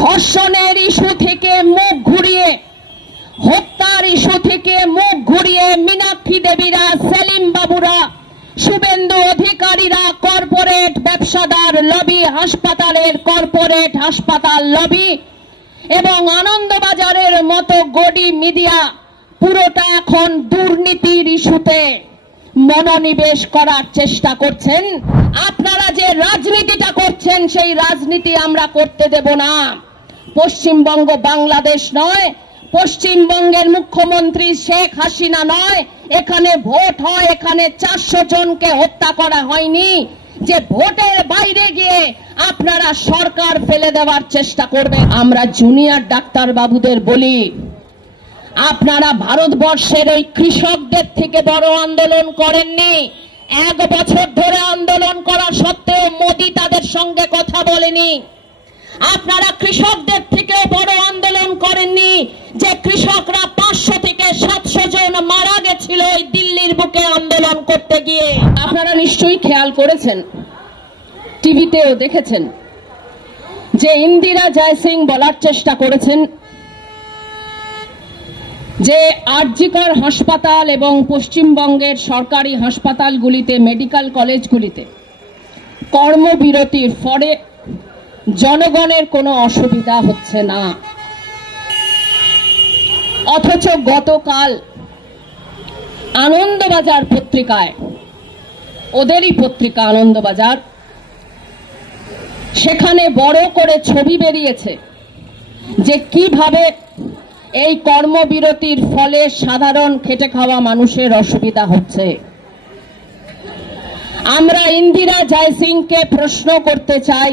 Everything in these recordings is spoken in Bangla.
ধর্ষণের ইস্যু থেকে মুখ ঘুরিয়ে, হত্যার ইস্যু থেকে মুখ ঘুরিয়ে মীনাক্ষী দেবীরা, সেলিম বাবুরা, শুভেন্দু অধিকারীরা, কর্পোরেট ব্যবসাদার লবি, হাসপাতালের কর্পোরেট হাসপাতাল লবি এবং আনন্দবাজারের মতো গডি মিডিয়া পুরোটা এখন দুর্নীতির ইস্যুতে মনোনিবেশ করার চেষ্টা করছেন। আপনারা যে রাজনীতিটা করছেন সেই রাজনীতি আমরা করতে দেব না। পশ্চিমবঙ্গ বাংলাদেশ নয়, পশ্চিমবঙ্গের মুখ্যমন্ত্রী শেখ হাসিনা নয়। এখানে ভোট হয়, এখানে 400 জনকে হত্যা করা হয়নি যে ভোটের বাইরে গিয়ে আপনারা সরকার ফেলে দেওয়ার চেষ্টা করবেন। আমরা জুনিয়র ডাক্তার বাবুদের বলি, আপনারা ভারতবর্ষের ওই কৃষকদের থেকে বড় আন্দোলন করেননি। 1 বছর ধরে আন্দোলন করা সত্ত্বেও মোদি তাদের সঙ্গে কথা বলেনি। আপনারা কৃষকদের থেকেও বড় আন্দোলন করেননি যে কৃষকরা 500 থেকে 700 জন মারা গেছিল ওই দিল্লির বুকে আন্দোলন করতে গিয়ে। আপনারা নিশ্চয়ই খেয়াল করেছেন, টিভিতেও দেখেছেন যে ইন্দিরা জয়সিং বলার চেষ্টা করেছেন যে আরজিকর হাসপাতাল এবং পশ্চিমবঙ্গের সরকারি হাসপাতালগুলিতে, মেডিকেল কলেজগুলিতে কর্মবিরতির ফলে জনগণের কোনো অসুবিধা হচ্ছে না। অথচ গতকাল আনন্দবাজার পত্রিকায়, ওদেরই পত্রিকা আনন্দবাজার, সেখানে বড় করে ছবি বেরিয়েছে যে কিভাবে এই কর্মবিরতির ফলে সাধারণ খেটে খাওয়া মানুষের অসুবিধা হচ্ছে। আমরা ইন্দিরা জয়সিংকে প্রশ্ন করতে চাই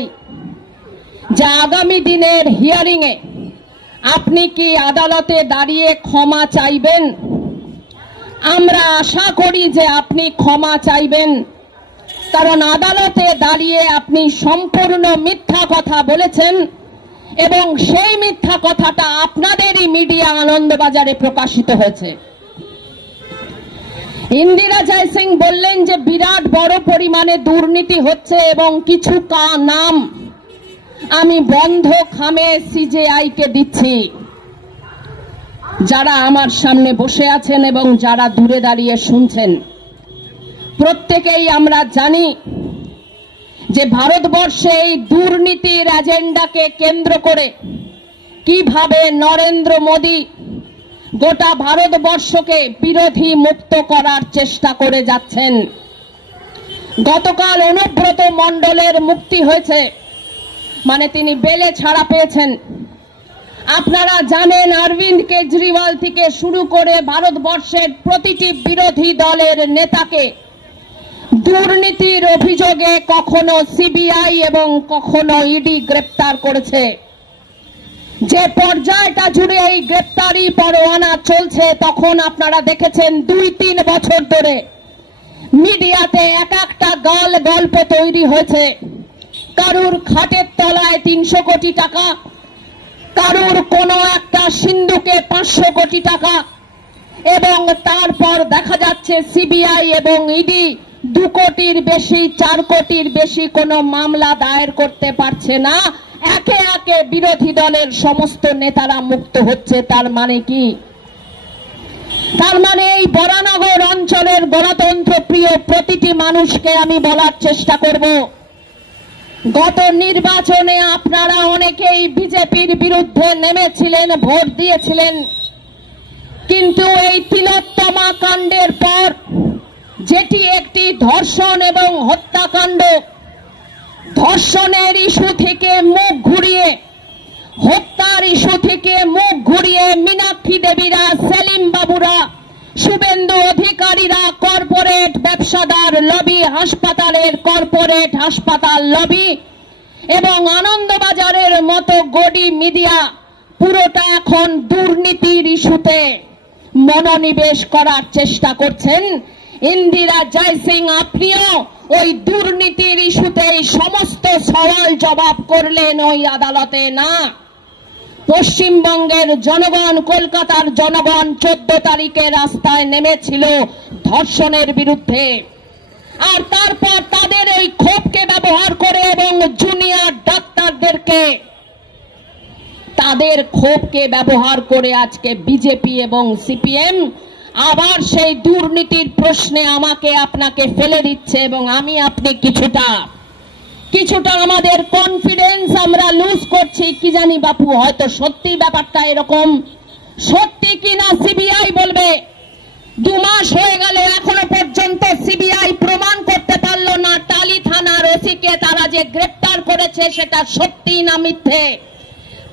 যে আগামী দিনের হিয়ারিং এ আপনি কি আদালতে দাঁড়িয়ে ক্ষমা চাইবেন? আমরা আশা করি যে আপনি ক্ষমা চাইবেন, কারণ আদালতে দাঁড়িয়ে আপনি সম্পূর্ণ মিথ্যা কথা বলেছেন এবং সেই মিথ্যা কথাটা আপনাদেরই মিডিয়া আনন্দবাজারে প্রকাশিত হয়েছে। ইন্দিরা জয়সিং বললেন যে বিরাট বড় পরিমাণে দুর্নীতি হচ্ছে এবং কিছু নাম আমি বন্ধ খামে সিজেআই কে দিচ্ছি। যারা আমার সামনে বসে আছেন এবং যারা দূরে দাঁড়িয়ে শুনছেন, প্রত্যেকেই আমরা জানি যে ভারতবর্ষে এই দুর্নীতির এজেন্ডাকে কেন্দ্র করে কিভাবে নরেন্দ্র মোদী গোটা ভারতবর্ষকে বিরোধী মুক্ত করার চেষ্টা করে যাচ্ছেন। গতকাল অনুব্রত মণ্ডলের মুক্তি হয়েছে, মানে তিনি বেলে ছাড়া পেয়েছেন। আপনারা জানেন অরবিন্দ কেজরিওয়াল থেকে শুরু করে ভারতবর্ষের প্রতিটি বিরোধী দলের নেতাকে দুর্নীতির অভিযোগে কখনো সিবিআই এবং কখনো ইডি গ্রেপ্তার করেছে। যে পর্যায়টা জুড়ে এই গ্রেপ্তারি পরোয়ানা চলছে, তখন আপনারা দেখেছেন 2-3 বছর ধরে মিডিয়াতে এক একটা গল্প তৈরি হয়েছে। কারুর খাটের তলায় 300 কোটি টাকা, কারুর কোনো একটা সিন্ধুকে 500 কোটি টাকা, এবং তারপর দেখা যাচ্ছে সিবিআই এবং ইডি 2 কোটির বেশি, 4 কোটির বেশি কোনো মামলা দায়ের করতে পারছে না। একে একে বিরোধী দলের সমস্ত নেতারা মুক্ত হচ্ছে। তার মানে কি? তার মানে এই বরানগর অঞ্চলের গণতন্ত্র প্রিয় প্রতিটি মানুষকে আমি বলার চেষ্টা করব, গত নির্বাচনে আপনারা অনেকেই বিজেপির বিরুদ্ধে নেমেছিলেন, ভোট দিয়েছিলেন, কিন্তু এই তিলোত্তমা কাণ্ডের পর, যেটি একটি ধর্ষণ এবং হত্যাকাণ্ড, ধর্ষণের ইস্যু থেকে মুখ ঘুরিয়ে, হত্যার ইস্যু থেকে মুখ ঘুরিয়ে মীনাক্ষী দেবীরা, সেলিম বাবুরা, শুভেন্দু অধিকারীরা, কর্পোরেট ব্যবসাদার লবি, হাসপাতালের কর্পোরেট হাসপাতাল লবি এবং আনন্দবাজারের মতো গডি মিডিয়া পুরোটা এখন দুর্নীতির ইস্যুতে মনোনিবেশ করার চেষ্টা করছেন। ইন্দিরা জয়সিং, আপনিও ওই দুর্নীতির ইস্যুতে সমস্ত সওয়াল জবাব করলেন ওই আদালতে না। পশ্চিমবঙ্গের জনগণ, কলকাতার জনগণ 14 তারিখে রাস্তায় নেমেছিল ধর্ষণের বিরুদ্ধে, আর তারপর তাদের এই ক্ষোভকে ব্যবহার করে এবং জুনিয়র ডাক্তারদেরকে তাদের ক্ষোভকে ব্যবহার করে আজকে বিজেপি এবং সিপিএম আবার সেই দুর্নীতির প্রশ্নে আমাকে আপনাকে ফেলে দিচ্ছে এবং আমি আপনি কিছুটা আমাদের কনফিডেন্স আমরা লুজ করছি। কি জানি বাপু, হয়তো সত্যি ব্যাপারটা এরকম, সত্যি কিনা সিবিআই বলবে। 2 মাস হয়ে গেল এখনো পর্যন্ত সিবিআই প্রমাণ করতে পারলো না টালি থানার ওসিকে তারা যে গ্রেফতার করেছে সেটা সত্যি না মিথ্যে।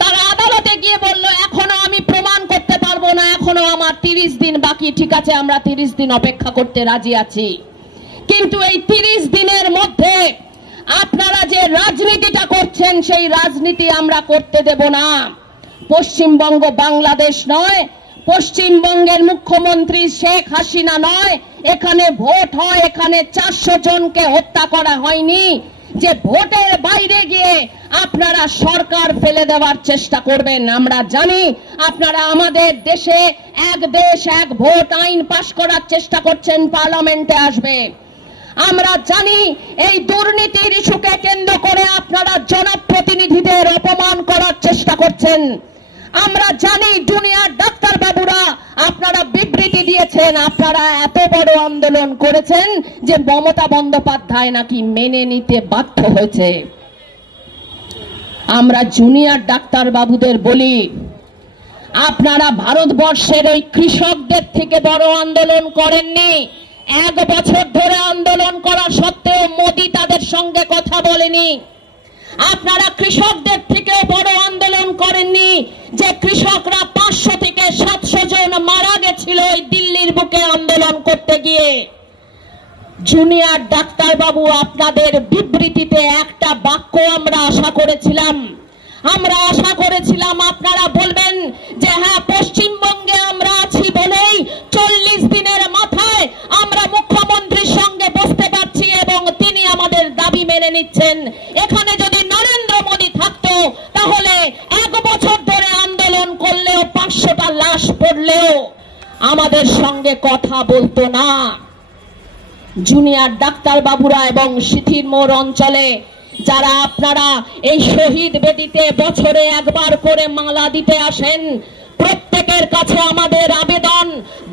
তারা আদালতে গিয়ে বলল এখনো আমি প্রমাণ করতে পারবো না, এখনো আমার 30 দিন বাকি। ঠিক আছে, আমরা 30 দিন অপেক্ষা করতে রাজি আছি, কিন্তু এই 30 দিনের মধ্যে আপনারা যে রাজনীতিটা করছেন সেই রাজনীতি আমরা করতে দেব না। পশ্চিমবঙ্গ বাংলাদেশ নয়, পশ্চিমবঙ্গের মুখ্যমন্ত্রী শেখ হাসিনা নয়। এখানে ভোট হয়, এখানে 400 জনকে হত্যা করা হয়নি যে ভোটের বাইরে গিয়ে আপনারা সরকার ফেলে দেওয়ার চেষ্টা করবেন। আমরা জানি আপনারা আমাদের দেশে এক দেশ এক ভোট আইন পাশ করার চেষ্টা করছেন, পার্লামেন্টে আসবে। আমরা জানি এই দুর্নীতির ইস্যুকে কেন্দ্র করে আপনারা জনপ্রতিনিধিদের অপমান করার চেষ্টা করছেন। আমরা জানি জুনিয়র ডাক্তার বাবুরা আপনারা বিবৃতি দিয়েছেন, আপনারা এত বড় আন্দোলন করেছেন যে মমতা বন্দ্যোপাধ্যায় নাকি মেনে নিতে বাধ্য হয়েছে। আমরা জুনিয়র ডাক্তার বাবুদের বলি, আপনারা ভারতবর্ষের ওই কৃষকদের থেকে বড় আন্দোলন করেননি। 1 বছর ধরে আন্দোলন করা সত্ত্বেও মোদি তাদের সঙ্গে কথা বলেনি। আপনারা কৃষকদের থেকেও বড় আন্দোলন করেননি যে কৃষকরা 500 থেকে 700 জন মারা গেছিল ওই দিল্লির বুকে আন্দোলন করতে গিয়ে। জুনিয়র ডাক্তার বাবু, আপনাদের বিবৃতিতে একটা বাক্য আমরা আশা করেছিলাম আপনারা বলবেন যে হ্যাঁ, পশ্চিমবঙ্গে আমরা আছি বলেই 40 দিনের মাথায় আমরা মুখ্যমন্ত্রীর সঙ্গে বসতে পারছি এবং তিনি আমাদের দাবি মেনে নিচ্ছেন। এখানে যদি নরেন্দ্র মোদী থাকতো তাহলে 1 বছর ধরে আন্দোলন করলেও 500টা লাশ পড়লেও আমাদের সঙ্গে কথা বলতো না। জুনিয়র ডাক্তার বাবুরা এবং সিথির মোড় অঞ্চলে যারা আপনারা এই শহীদ বেদিতে বছরে 1 বার করে মালা দিতে আসেন, প্রত্যেকের কাছে আমাদের আবেদন,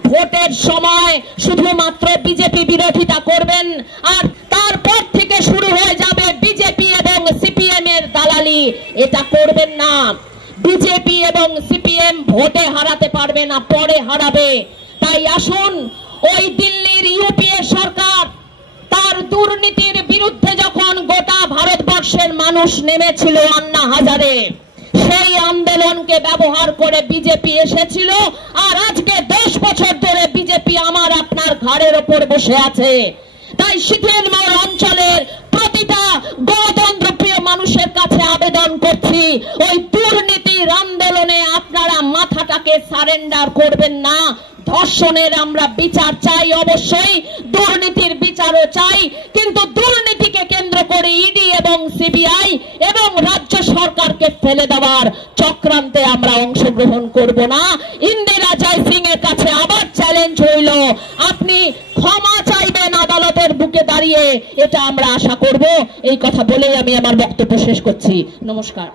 ভোটের সময় শুধুমাত্র বিজেপি বিরোধিতা করবেন আর তারপর থেকে শুরু হয়ে যাবে বিজেপি এবং সিপিএম এর দালালি। এটা করবেন না। বিজেপি এবং সিপিএম ভোটে হারাতে পারবে না, পরে হারাবে। তাই আসুন, ওই দিল্লির ইউপিএ সরকার তার দুর্নীতির বিরুদ্ধে যখন গোটা ভারতবর্ষের মানুষ নেমেছিল আন্না হাজারে, সেই আন্দোলনকে ব্যবহার করে বিজেপি এসেছিল আর আজকে 10 বছর ধরে বিজেপি আমার আপনার ঘাড়ের ওপর বসে আছে। তাই সিথির মোড় অঞ্চলের প্রতিটা গণতন্ত্রপ্রিয় মানুষের কাছে আবেদন করছি, ওই দুর্নীতির আন্দোলনে আপনারা মাথাটাকে সারেন্ডার করবেন না। ধর্ষণের আমরা বিচার চাই, অবশ্যই দুর্নীতির বিচারও চাই, কিন্তু দুর্নীতিকে কেন্দ্র করে ইডি এবং সিবিআই এবং রাজ্য সরকারকে ফেলে দেওয়ার চক্রান্তে আমরা অংশগ্রহণ করব না। ইন্দিরা জয়সিং এর কাছে আবার চ্যালেঞ্জ হইল, আপনি ক্ষমা চাইবেন আদালতের বুকে দাঁড়িয়ে, এটা আমরা আশা করব। এই কথা বলেই আমি আমার বক্তব্য শেষ করছি। নমস্কার।